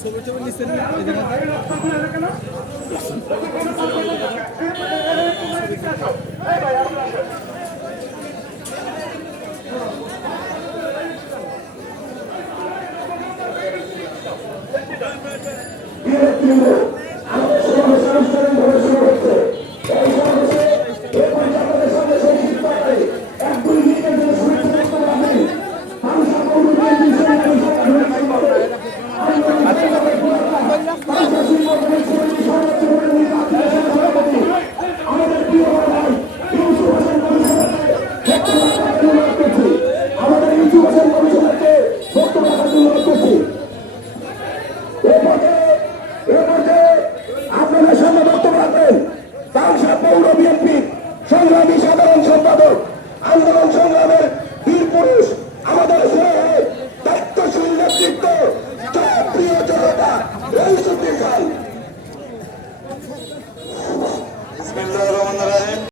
ছবি ছবি নিচ্ছেন Yeah, yeah. কেন্দ্র বিএনপির সংগ্রামী সাধারণ সম্পাদক, আন্দোলন সংগ্রামের বীর পুরুষ, আমাদের দায়িত্বশীল নেতৃত্ব প্রিয় জনতা রহিসুদ্দিন